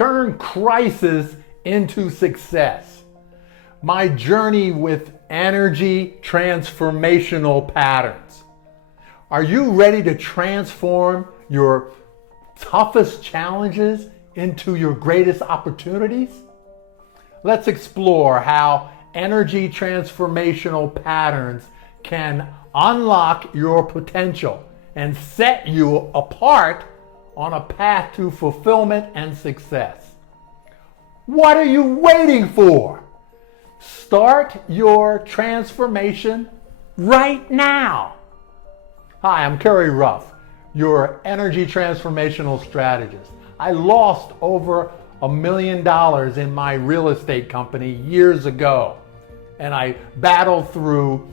Turn crisis into success. My journey with energy transformational patterns. Are you ready to transform your toughest challenges into your greatest opportunities? Let's explore how energy transformational patterns can unlock your potential and set you apart on a path to fulfillment and success. What are you waiting for? Start your transformation right now. Hi, I'm Kerry Ruff, your energy transformational strategist. I lost over $1 million in my real estate company years ago, and I battled through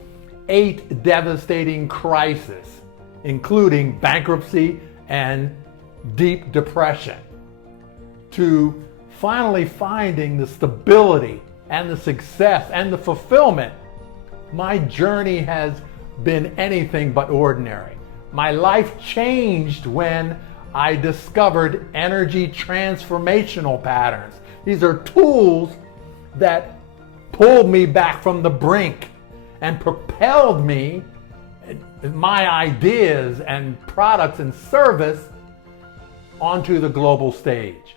8 devastating crises, including bankruptcy and deep depression, to finally finding the stability and the success and the fulfillment. My journey has been anything but ordinary. My life changed when I discovered energy transformational patterns. These are tools that pulled me back from the brink and propelled me, my ideas and products and service, onto the global stage.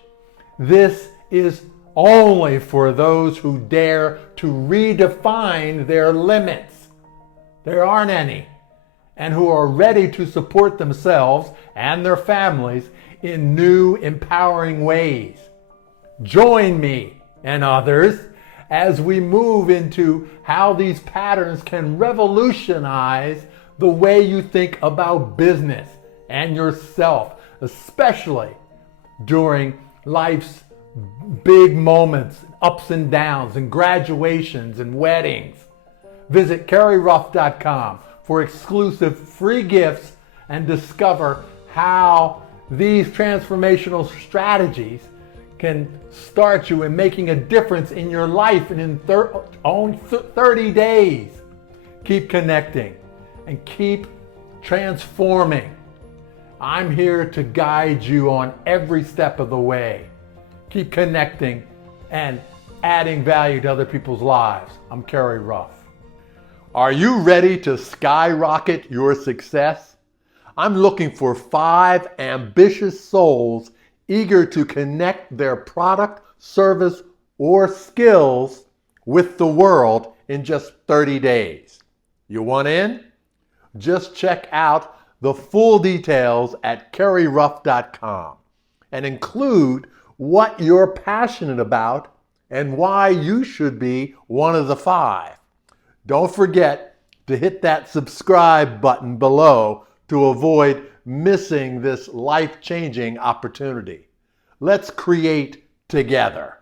This is only for those who dare to redefine their limits. There aren't any. And who are ready to support themselves and their families in new, empowering ways. Join me and others as we move into how these patterns can revolutionize the way you think about business and yourself, especially during life's big moments, ups and downs, and graduations and weddings. Visit kerryruff.com for exclusive free gifts and discover how these transformational strategies can start you in making a difference in your life and in 30 days. Keep connecting and keep transforming. I'm here to guide you on every step of the way. Keep connecting and adding value to other people's lives. I'm Kerry Ruff. Are you ready to skyrocket your success? I'm looking for 5 ambitious souls eager to connect their product, service, or skills with the world in just 30 days. You want in? Just check out the full details at kerryruff.com and include what you're passionate about and why you should be one of the 5. Don't forget to hit that subscribe button below to avoid missing this life-changing opportunity. Let's create together.